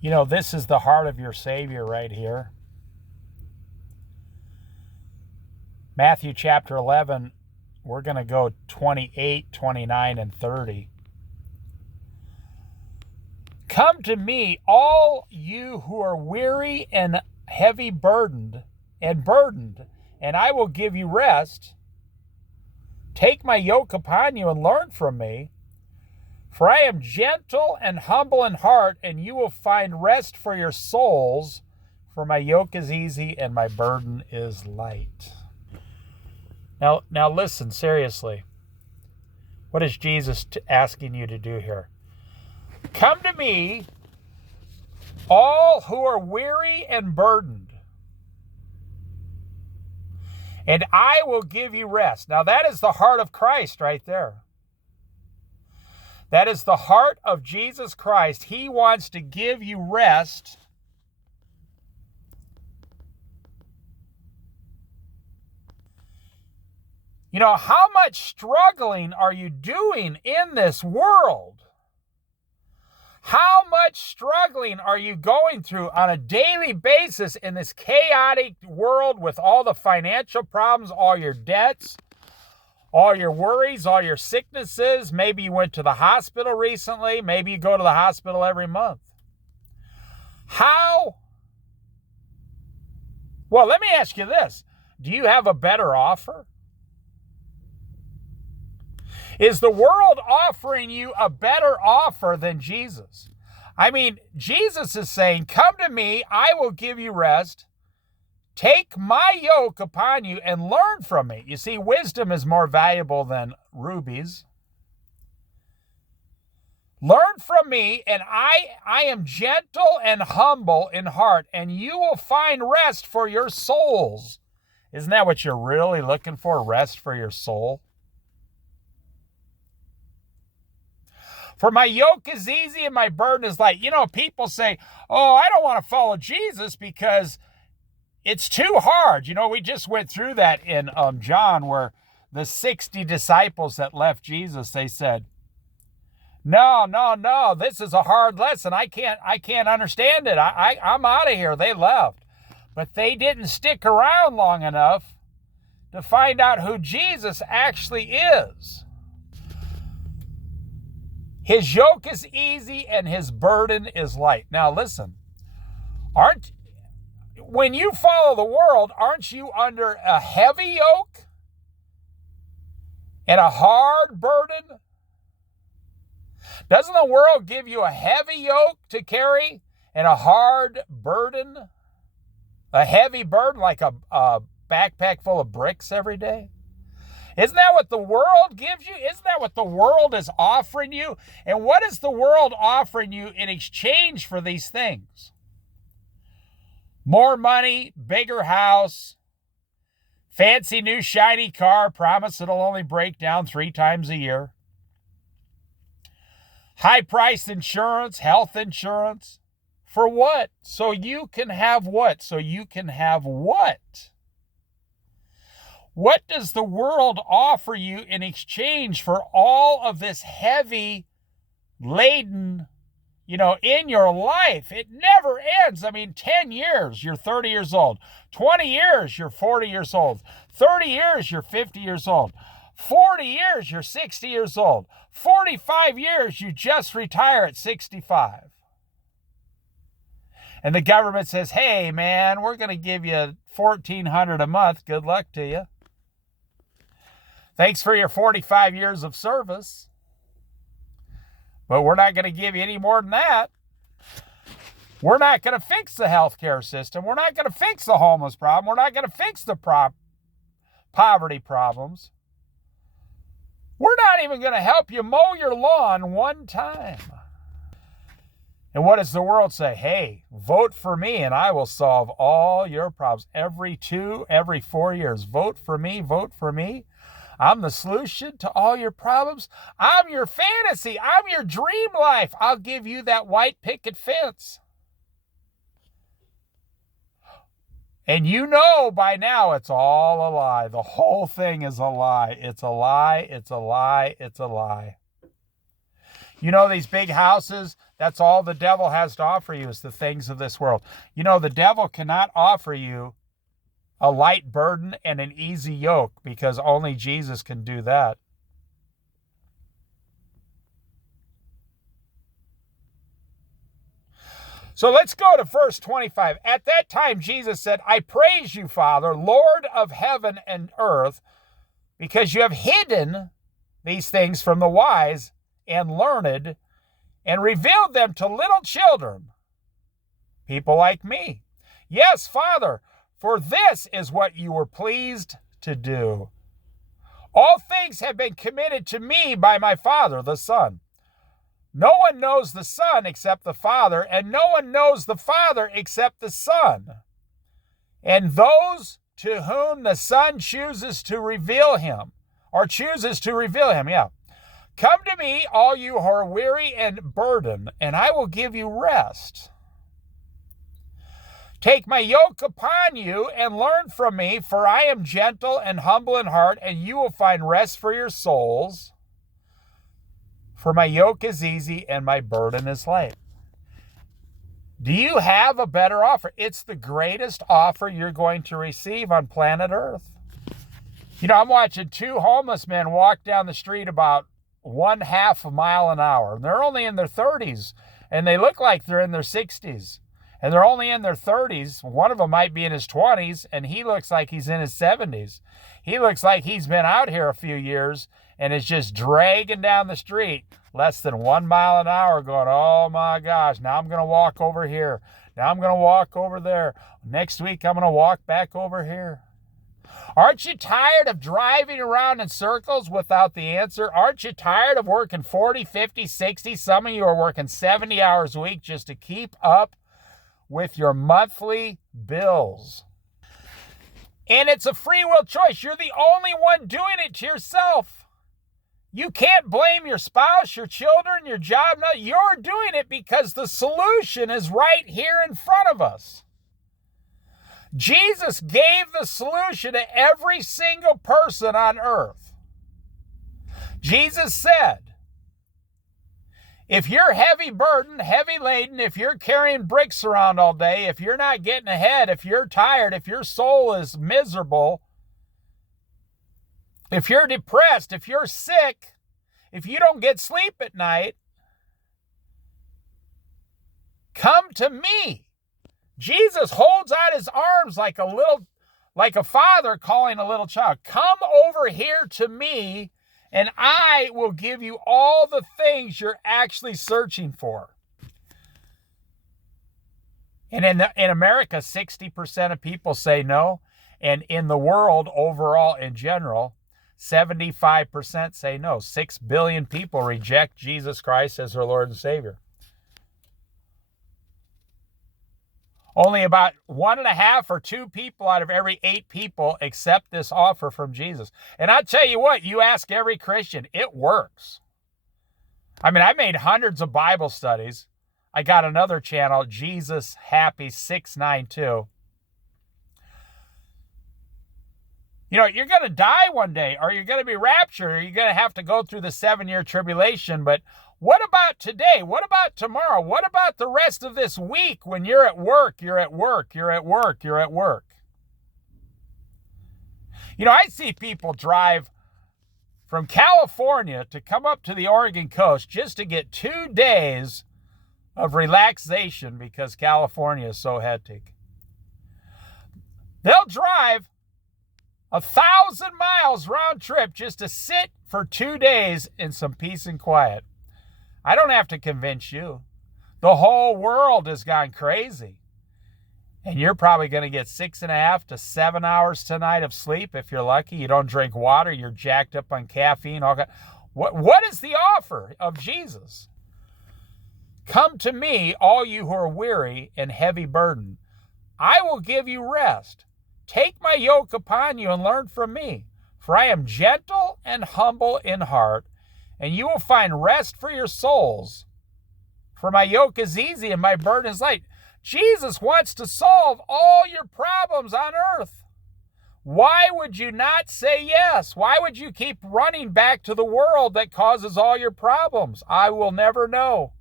You know, this is the heart of your Savior right here. Matthew chapter 11, we're going to go 28, 29, and 30. Come to me, all you who are weary and heavy burdened, and I will give you rest. Take my yoke upon you and learn from me, for I am gentle and humble in heart, and you will find rest for your souls, for my yoke is easy and my burden is light. Now listen, seriously. What is Jesus asking you to do here? Come to me, all who are weary and burdened, and I will give you rest. Now that is the heart of Christ right there. That is the heart of Jesus Christ. He wants to give you rest. You know, how much struggling are you doing in this world? How much struggling are you going through on a daily basis in this chaotic world with all the financial problems, all your debts, all your worries, all your sicknesses? Maybe you went to the hospital recently. Maybe you go to the hospital every month. How? Well, let me ask you this. Do you have a better offer? Is the world offering you a better offer than Jesus? I mean, Jesus is saying, come to me, I will give you rest. Take my yoke upon you and learn from me. You see, wisdom is more valuable than rubies. Learn from me, and I am gentle and humble in heart, and you will find rest for your souls. Isn't that what you're really looking for, rest for your soul? For my yoke is easy and my burden is light. You know, people say, oh, I don't want to follow Jesus because it's too hard. You know, we just went through that in John, where the 60 disciples that left Jesus, they said, no, this is a hard lesson. I can't understand it. I'm out of here. They left. But they didn't stick around long enough to find out who Jesus actually is. His yoke is easy and his burden is light. Now listen, when you follow the world, aren't you under a heavy yoke and a hard burden? Doesn't the world give you a heavy yoke to carry and a hard burden? A heavy burden like a backpack full of bricks every day? Isn't that what the world gives you? Isn't that what the world is offering you? And what is the world offering you in exchange for these things? More money, bigger house, fancy new shiny car, promise it'll only break down 3 times a year. High-priced insurance, health insurance. For what? So you can have what? So you can have what? What does the world offer you in exchange for all of this heavy laden, in your life? It never ends. I mean, 10 years, you're 30 years old. 20 years, you're 40 years old. 30 years, you're 50 years old. 40 years, you're 60 years old. 45 years, you just retire at 65. And the government says, hey, man, we're going to give you $1,400 a month. Good luck to you. Thanks for your 45 years of service. But we're not going to give you any more than that. We're not going to fix the healthcare system. We're not going to fix the homeless problem. We're not going to fix the poverty problems. We're not even going to help you mow your lawn one time. And what does the world say? Hey, vote for me and I will solve all your problems. Every 4 years, vote for me, vote for me. I'm the solution to all your problems. I'm your fantasy. I'm your dream life. I'll give you that white picket fence. And you know by now it's all a lie. The whole thing is a lie. It's a lie. It's a lie. It's a lie. You know these big houses That's all the devil has to offer you is the things of this world. You know, the devil cannot offer you a light burden and an easy yoke because only Jesus can do that. So let's go to verse 25. At that time, Jesus said, I praise you, Father, Lord of heaven and earth, because you have hidden these things from the wise and learned and revealed them to little children, people like me. Yes, Father, for this is what you were pleased to do. All things have been committed to me by my Father, the Son. No one knows the Son except the Father, and no one knows the Father except the Son, and those to whom the Son chooses to reveal him. Come to me, all you who are weary and burdened, and I will give you rest. Take my yoke upon you and learn from me, for I am gentle and humble in heart, and you will find rest for your souls. For my yoke is easy and my burden is light. Do you have a better offer? It's the greatest offer you're going to receive on planet Earth. You know, I'm watching two homeless men walk down the street about 1/2 mile an hour. And they're only in their 30s, and they look like they're in their 60s. And they're only in their 30s. One of them might be in his 20s, and he looks like he's in his 70s. He looks like he's been out here a few years and is just dragging down the street less than 1 mile an hour going, oh my gosh, now I'm going to walk over here. Now I'm going to walk over there. Next week, I'm going to walk back over here. Aren't you tired of driving around in circles without the answer? Aren't you tired of working 40, 50, 60? Some of you are working 70 hours a week just to keep up with your monthly bills. And it's a free will choice. You're the only one doing it to yourself. You can't blame your spouse, your children, your job. No, you're doing it because the solution is right here in front of us. Jesus gave the solution to every single person on earth. Jesus said, if you're heavy burdened, heavy laden, if you're carrying bricks around all day, if you're not getting ahead, if you're tired, if your soul is miserable, if you're depressed, if you're sick, if you don't get sleep at night, come to me. Jesus holds out his arms like a father calling a little child. Come over here to me, and I will give you all the things you're actually searching for. And in America, 60% of people say no. And in the world overall in general, 75% say no. 6 billion people reject Jesus Christ as their Lord and Savior. Only about 1.5 or 2 people out of every 8 people accept this offer from Jesus. And I tell you what, you ask every Christian, it works. I mean, I made hundreds of Bible studies. I got another channel, Jesus Happy 692. You know, you're going to die one day, or you're going to be raptured, or you're going to have to go through the 7-year tribulation. But what about today? What about tomorrow? What about the rest of this week when you're at work, you're at work, you're at work, you're at work? You know, I see people drive from California to come up to the Oregon coast just to get 2 days of relaxation because California is so hectic. They'll drive 1,000 miles round trip just to sit for 2 days in some peace and quiet. I don't have to convince you. The whole world has gone crazy. And you're probably going to get 6.5 to 7 hours tonight of sleep if you're lucky. You don't drink water. You're jacked up on caffeine. What is the offer of Jesus? Come to me, all you who are weary and heavy burdened. I will give you rest. Take my yoke upon you and learn from me. For I am gentle and humble in heart, and you will find rest for your souls. For my yoke is easy and my burden is light. Jesus wants to solve all your problems on earth. Why would you not say yes? Why would you keep running back to the world that causes all your problems? I will never know.